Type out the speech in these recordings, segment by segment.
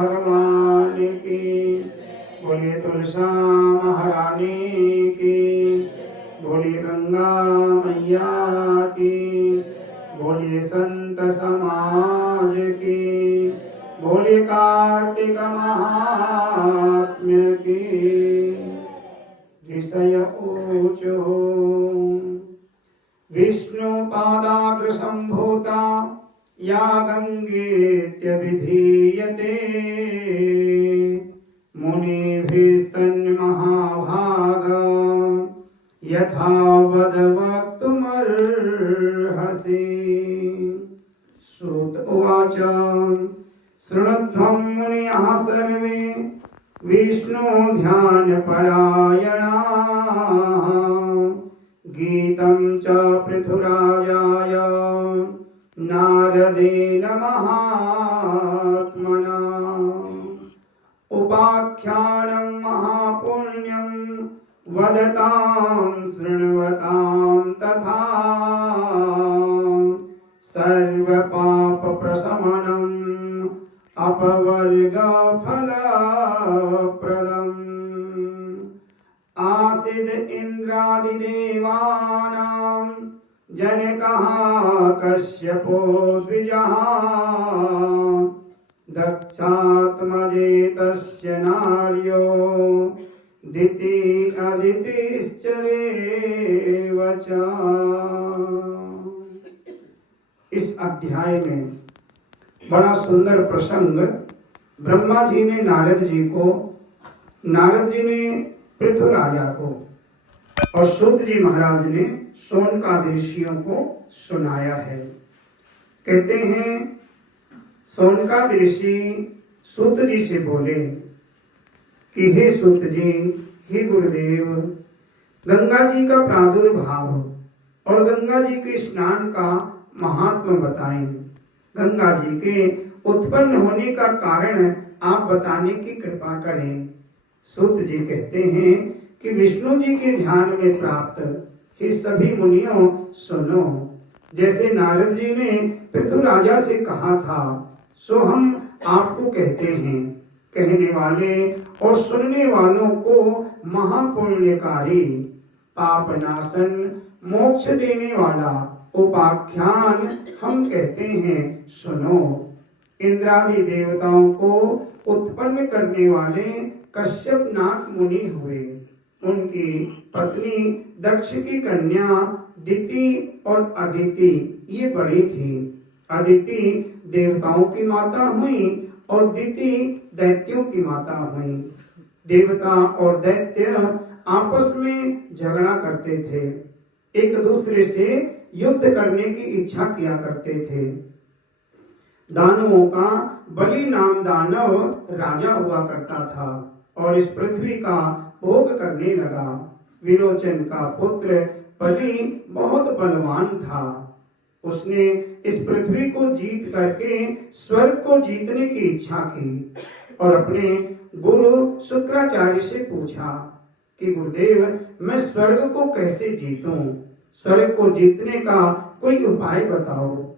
भगवान की। बोलिए तुलसा महारानी की। बोलिए गंगा मैया की। बोलिए संत समाज की। बोलिए कार्तिक महात्म्य की। ऋषय ऊचो विष्णु पादाग्र संभूता या गंगेत्य विधीयते। मुनिभिस्तन्महाभागा यथा वद वक्तुमर्हसि। श्रुत उवाच शृणुध्वं मुनयः सर्वे विष्णु ध्यान परायणाः। गीतं च पृथुराजाय नारदेन महात्मना। उपाख्यानं महापुण्यं वदतां शृण्वतां तथा। सर्वपापप्रशमनम् अपवर्गफलप्रदम्। आसीद इन्द्रादिदेवानां जनकः कश्यपो द्विजः। दक्षात्मजेतस्य नार्यो दिति अदितिश्चरेव च। इस अध्याय में बड़ा सुंदर प्रसंग ब्रह्मा जी ने नारद जी को, नारद जी ने पृथुराजा को और सूत जी महाराज ने शौनकादि ऋषियों को सुनाया है। कहते हैं शौनकादि ऋषि सूत जी से बोले कि हे सूत जी, हे गुरुदेव, गंगा जी का प्रादुर्भाव और गंगा जी के स्नान का महात्मा बताएं। गंगा जी के उत्पन्न होने का कारण आप बताने की कृपा करें। सूत जी कहते हैं कि विष्णु जी के ध्यान में प्राप्त हे सभी मुनियों सुनो। जैसे नारद जी ने पृथुराजा से कहा था सो हम आपको कहते हैं। कहने वाले और सुनने वालों को महापुण्यकारी, पापनाशन, मोक्ष देने वाला उपाख्यान हम कहते हैं सुनो। इंद्रादि देवताओं को उत्पन्न करने वाले कश्यप नाग मुनि हुए। उनकी पत्नी दक्ष की कन्या दिति और अदिति ये बड़ी थी। अदिति देवताओं की माता हुई और दिति दैत्यों की माता हुई। देवता और दैत्य आपस में झगड़ा करते थे, एक दूसरे से युद्ध करने की इच्छा किया करते थे। दानवों का बलि नाम दानव राजा हुआ करता था और इस पृथ्वी का भोग करने लगा। विरोचन का पुत्र बलि बहुत बलवान था। उसने इस पृथ्वी को जीत करके स्वर्ग को जीतने की इच्छा की और अपने गुरु शुक्राचार्य से पूछा कि गुरुदेव, मैं स्वर्ग को कैसे जीतूं? स्वर्ग को जीतने का कोई उपाय बताओ।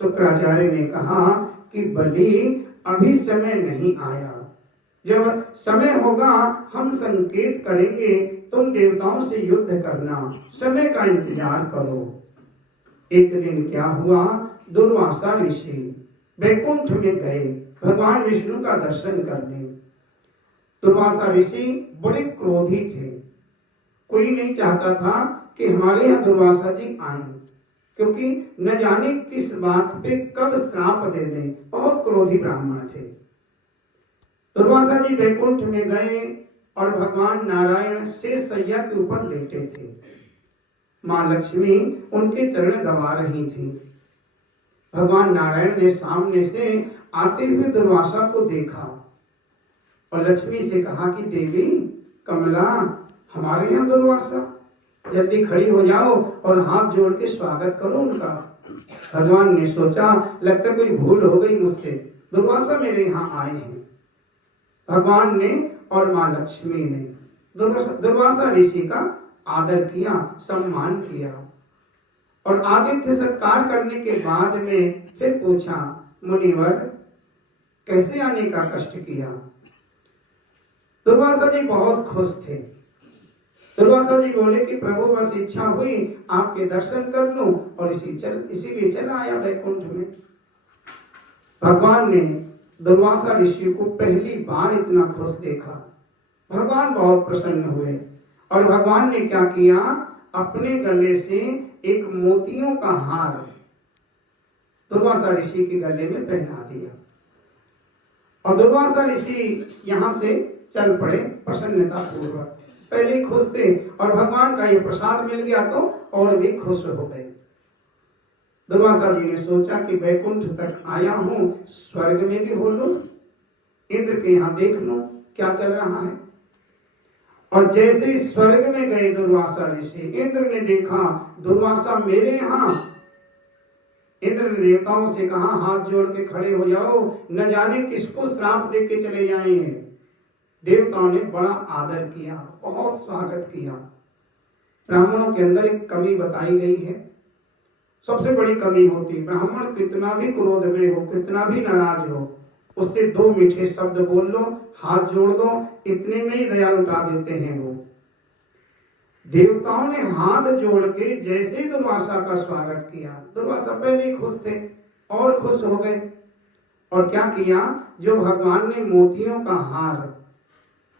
शुक्राचार्य ने कहा कि बलि अभी समय नहीं आया। जब समय होगा हम संकेत करेंगे, तुम देवताओं से युद्ध करना, समय का इंतजार करो। एक दिन क्या हुआ, दुर्वासा ऋषि वैकुंठ में गए भगवान विष्णु का दर्शन करने। दुर्वासा ऋषि बड़े क्रोधी थे। कोई नहीं चाहता था कि हमारे यहाँ दुर्वासा जी आए, क्योंकि न जाने किस बात पे कब श्राप दे दें। बहुत क्रोधी ब्राह्मण थे। दुर्वासा जी वैकुंठ में गए और भगवान नारायण शेष सैया के ऊपर लेटे थे। माँ लक्ष्मी उनके चरण दबा रही थी। भगवान नारायण ने सामने से आते हुए दुर्वासा को देखा और लक्ष्मी से कहा कि देवी कमला, हमारे यहाँ दुर्वासा, जल्दी खड़ी हो जाओ और हाथ जोड़ के स्वागत करो उनका। भगवान ने सोचा लगता कोई भूल हो गई मुझसे, दुर्वासा मेरे यहाँ आए हैं। भगवान ने और माँ लक्ष्मी ने दुर्वासा ऋषि का आदर किया, सम्मान किया और आतिथ्य सत्कार करने के बाद में फिर पूछा, मुनिवर कैसे आने का कष्ट किया। दुर्वासा जी बहुत खुश थे। दुर्वासा जी बोले कि प्रभु बस इच्छा हुई आपके दर्शन कर लूं और इसीलिए चला आया वैकुंठ में। भगवान ने दुर्वासा ऋषि को पहली बार इतना खुश देखा। भगवान बहुत प्रसन्न हुए और भगवान ने क्या किया, अपने गले से एक मोतियों का हार दुर्वासा ऋषि के गले में पहना दिया और दुर्वासा ऋषि यहाँ से चल पड़े प्रसन्नता पूर्वक। पहले ही खुश थे और भगवान का ये प्रसाद मिल गया तो और भी खुश हो गए। दुर्वासा जी ने सोचा कि वैकुंठ तक आया हूं, स्वर्ग में भी हो लूं, इंद्र के यहाँ देख लूं क्या चल रहा है। और जैसे ही स्वर्ग में गए दुर्वासा ऋषि, इंद्र ने देखा दुर्वासा मेरे यहाँ। इंद्र ने देवताओं से कहा हाथ जोड़ के खड़े हो जाओ, न जाने किसको श्राप दे के चले जाएंगे। देवताओं ने बड़ा आदर किया, बहुत स्वागत किया। ब्राह्मणों के अंदर एक कमी बताई गई है, सबसे बड़ी कमी होती, ब्राह्मण कितना भी क्रोध में हो, कितना भी नाराज हो, उससे 2 मीठे शब्द बोल लो, हाथ जोड़ दो, इतने में ही दया लुटा देते हैं वो। देवताओं ने हाथ जोड़ के जैसे दुर्वासा का स्वागत किया, दुर्वासा पहले ही खुश थे और खुश हो गए। और क्या किया, जो भगवान ने मोतियों का हार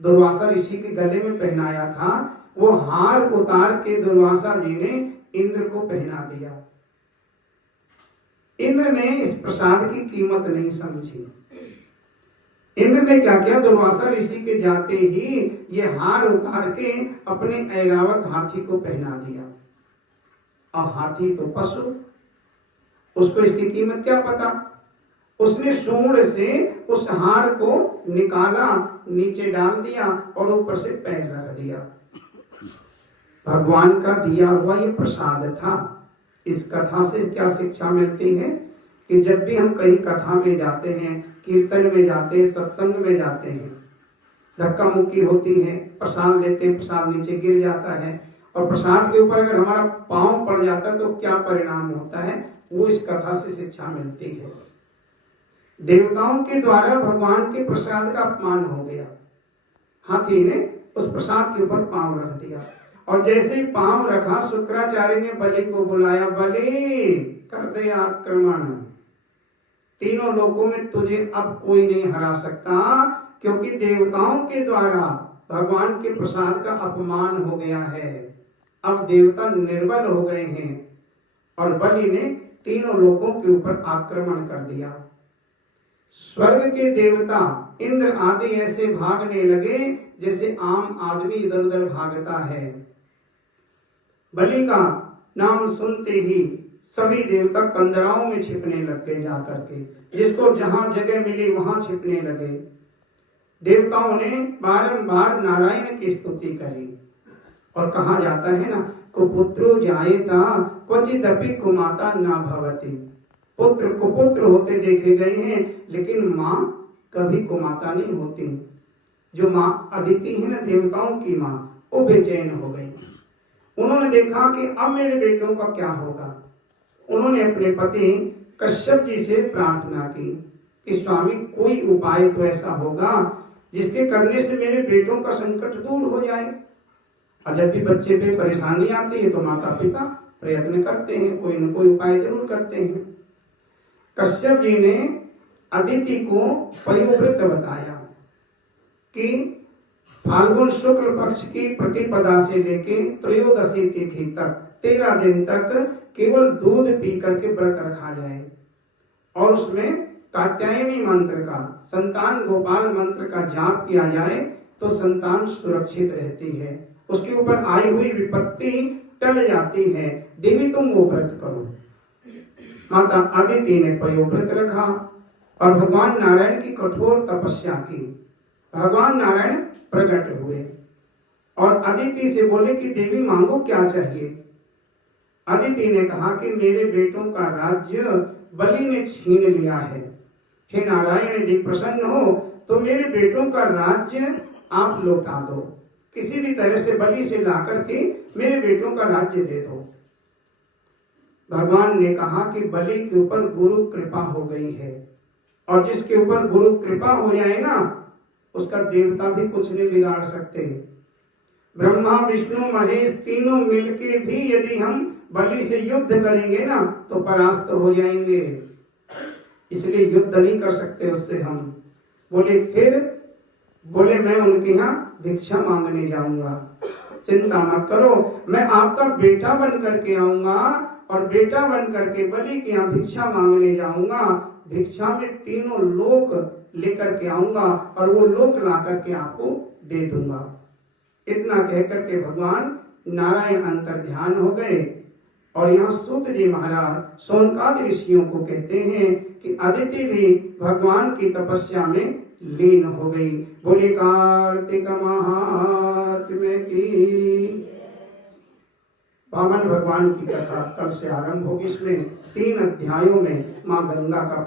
दुर्वासा ऋषि के गले में पहनाया था, वो हार उतार के दुर्वासा जी ने इंद्र को पहना दिया। इंद्र ने इस प्रसाद की कीमत नहीं समझी। इंद्र ने क्या किया, दुर्वासा ऋषि के जाते ही ये हार उतार के अपने ऐरावत हाथी को पहना दिया। और हाथी तो पशु, उसको इसकी कीमत क्या पता। उसने सूंड से उस हार को निकाला, नीचे डाल दिया और ऊपर से पैर रख दिया। भगवान का दिया हुआ ये प्रसाद था। इस कथा से क्या शिक्षा मिलती है कि जब भी हम कहीं कथा में जाते हैं, कीर्तन में जाते हैं, सत्संग में जाते हैं, धक्का मुक्की होती है, प्रसाद लेते हैं, प्रसाद नीचे गिर जाता है और प्रसाद के ऊपर अगर हमारा पांव पड़ जाता है तो क्या परिणाम होता है, वो इस कथा से शिक्षा मिलती है। देवताओं के द्वारा भगवान के प्रसाद का अपमान हो गया। हाथी ने उस प्रसाद के ऊपर पांव रख दिया और जैसे ही पांव रखा, शुक्राचार्य ने बलि को बुलाया, बलि कर दे आक्रमण, तीनों लोकों में तुझे अब कोई नहीं हरा सकता, क्योंकि देवताओं के द्वारा भगवान के प्रसाद का अपमान हो गया है। अब देवता निर्बल हो गए हैं और बलि ने तीनों लोकों के ऊपर आक्रमण कर दिया। स्वर्ग के देवता इंद्र आदि ऐसे भागने लगे जैसे आम आदमी इधर उधर भागता है। बलि का नाम सुनते ही सभी देवता कंदराओं में छिपने लग गए, जाकर के जिसको जहां जगह मिली वहां छिपने लगे। देवताओं ने बारंबार नारायण की स्तुति करी और कहा जाता है ना, कुपुत्रो जायेता क्वचिदपि कुमाता न भवति। पुत्र कुपुत्र होते देखे गए हैं, लेकिन माँ कभी कुमाता नहीं होती। जो माँ अदिति है ना, देवताओं की माँ, वो बेचैन हो गई। उन्होंने देखा कि अब मेरे बेटों का क्या होगा। उन्होंने अपने पति कश्यप जी से प्रार्थना की कि स्वामी कोई उपाय तो ऐसा होगा जिसके करने से मेरे बेटों का संकट दूर हो जाए। और जब भी बच्चे पे परेशानी आती है तो माता पिता प्रयत्न करते हैं, कोई न कोई उपाय जरूर करते हैं। कश्यप जी ने अदिति को पयोव्रत बताया कि फाल्गुन शुक्ल पक्ष की प्रतिपदा से लेके त्रयोदशी तिथि तक 13 दिन तक केवल दूध पी करके व्रत रखा जाए और उसमें कात्यायनी मंत्र का, संतान गोपाल मंत्र का जाप किया जाए तो संतान सुरक्षित रहती है, उसके ऊपर आई हुई विपत्ति टल जाती है। देवी तुम वो व्रत करो। माता अदिति ने पयोव्रत रखा और भगवान नारायण की कठोर तपस्या की। भगवान नारायण प्रकट हुए और अदिति से बोले कि देवी मांगो क्या चाहिए। अदिति ने कहा कि मेरे बेटों का राज्य बलि ने छीन लिया है। हे नारायण, यदि प्रसन्न हो तो मेरे बेटों का राज्य आप लौटा दो, किसी भी तरह से बलि से ला करके मेरे बेटों का राज्य दे दो। भगवान ने कहा कि बलि के ऊपर गुरु कृपा हो गई है, और जिसके ऊपर गुरु कृपा हो जाए ना, उसका देवता भी कुछ नहीं बिगाड़ सकते। ब्रह्मा विष्णु महेश तीनों मिलके भी यदि हम बलि से युद्ध करेंगे ना तो परास्त हो जाएंगे, इसलिए युद्ध नहीं कर सकते उससे हम। बोले मैं उनके यहाँ भिक्षा मांगने जाऊंगा, चिंता मत करो, मैं आपका बेटा बन करके आऊंगा और बेटा बन करके बलि के यहाँ भिक्षा मांगने जाऊंगा। भिक्षा में तीनों लोक लेकर के आऊंगा और वो लोक ला करके आपको दे दूंगा। इतना कहकर के भगवान नारायण अंतर ध्यान हो गए। और यहाँ सूत जी महाराज सोनकादि ऋषियों को कहते हैं कि अदिति भी भगवान की तपस्या में लीन हो गई। बोले कार्तिक महात्म्य की। वामन भगवान की कथा कल से आरंभ होगी। इसमें 3 अध्यायों में माँ गंगा का